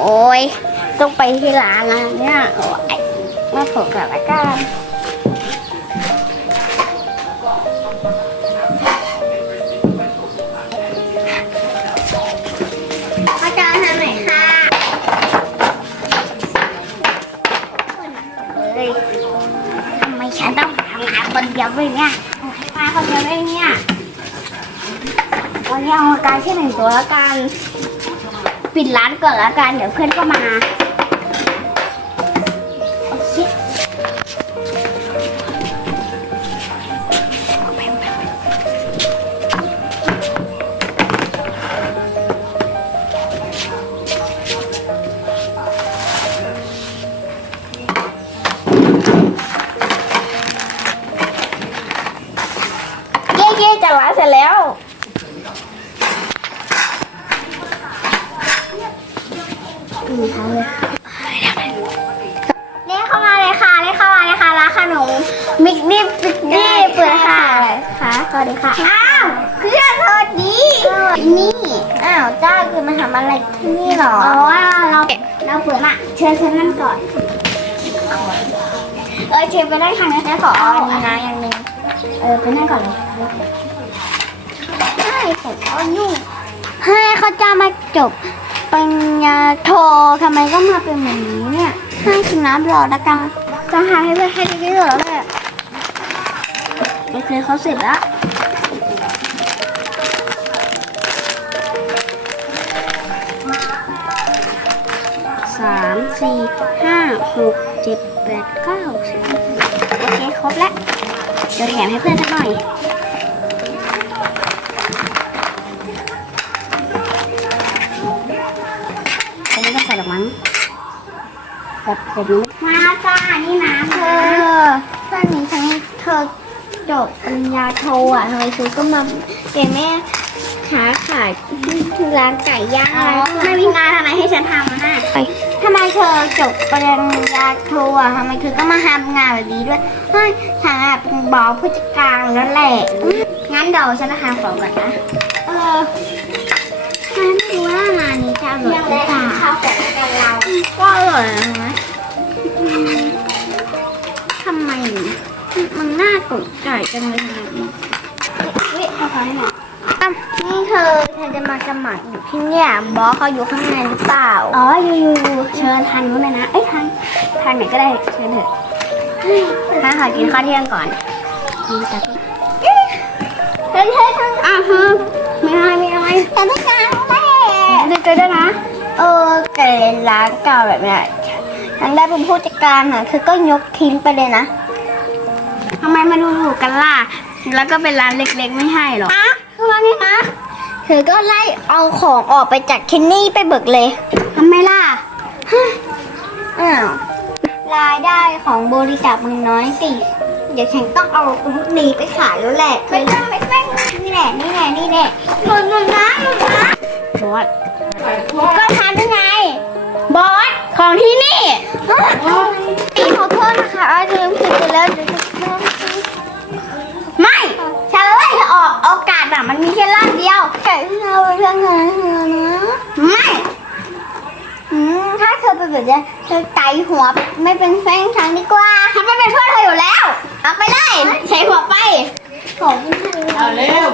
โอ้ย ต้องไปที่ร้านแล้วเนี่ยโอ้ยมาถูกกับละกันอาจารย์ทำไหนคะเฮ้ยทำไมฉันต้องทำงานคนเดียวด้วยเนี่ยมาคนเดียวด้วยเนี่ย เอาอาการแค่หนึ่งตัวแล้วกัน ปิดร้านก่อนแล้วกัน เดี๋ยวเพื่อนก็มาโอเคเย้เย้ๆจัดร้านเสร็จแล้ว มีทั้งเลยเรียกเข้ามาเลยค่ะเรียกเข้ามาเลยค่ะร้านขนมมิกนี่ปิกนี่เปิดค่ะค่ะสวัสดีค่ะอ้าวเพื่อนสวัสดีนี่อ้าวเจ้าคือมาทำอะไรที่นี่หรออ๋อเราเราเปิดมาเชิญเชิญนั่นก่อนเออเชิญไปได้ค่ะนะขออันนี้นะอย่างหนึงเออไปนั่งก่อนเลยใช่ผมก็ยุ่งให้เขาจะมาจบ ปริญญาโททำไมก็มาเป็นแบบนี้เนี่ยให้ชิมน้ำรอแล้วกันจะหาให้เพื่อนให้ดีๆเหรอแม่โอเคเขาเสร็จแล้วสามสี่ห้าหกเจ็ดแปดเก้าสิบโอเค ครบแล้วเดี๋ยวแถมให้เพื่อนสักหน่อย แบบแบบนี้มาจ้า นี่น้ำเธอตอนนี้ฉันเธอจบปริญญาโทอะทำไมเธอก็มาเป็นแม่ค้าขายร้านไก่ย่างอะไรไม่มีงานอะไรให้ฉันทำนะทำไมเธอจบปริญญาโทอะทำไมเธอก็มาทำงานแบบนี้ด้วยเฮ้ยฉันอะเป็นบอสผู้จัดการแล้วแหละงั้นเดี๋ยวฉันจะทำของก่อนนะเออฉัน ไม่รู้ว่าร้านนี้จะอร่อยหรือเปล่าข้าวองกันเราก็อร่อยนะอืมทำไมมันน่าตกใจจังเลยทำไมวิเอาไปไหนนี่เธอเธอจะมาสมัครอยู่ที่เนี่ยบอสเขาอยู่ข้างในหรือเปล่า อ๋ออยู่อยู่เชิญทานนู้นเลยนะ เอ้ยทานทานไหนก็ได้เชิญเถอะทานขอกินข้าวเที่ยงก่อนกินแต่ก็เฮ้ยเฮ้ยเฮ้ยอ้าว ร้านเก่าแบบเนี้ยฉันได้เป็นผู้จัดการอะคือก็ยกทิ้งไปเลยนะทำไมมาดูถูกกันล่ะ แล้วก็เป็นร้านเล็กๆไม่ให้หรออะคือว่าไงนะเธอก็ไล่เอาของออกไปจากที่นี่ไปเบิกเลยทำไมล่ะฮะอ้าวรายได้ของบริษัทมึงน้อยสิ เดี๋ยวฉันต้องเอาตรงนี้ไปขายแล้วแหละไม่ต้องไม่ต้องนี่แหละนี่แหละนี่แหละหล่นหล่นนะหล่นนะบอสก็ทานได้ไง บอสของที่นี่ปีขอโทษนะคะลืมผิดไปแล้วเดี๋ยวจะไม่ฉันไล่เธอออกโอกาสอะมันมีแค่ล่างเดียวแต่เราไปเรื่องเงินเธอนะไม่อืมถ้าเธอเป็นแบบนี้เธอไตหัวไม่เป็นแฟนฉันดีกว่าฉันไม่เป็นเพื่อนเธออยู่แล้ว เอาไปเลยใช้หัวไปผมเอาเร็ว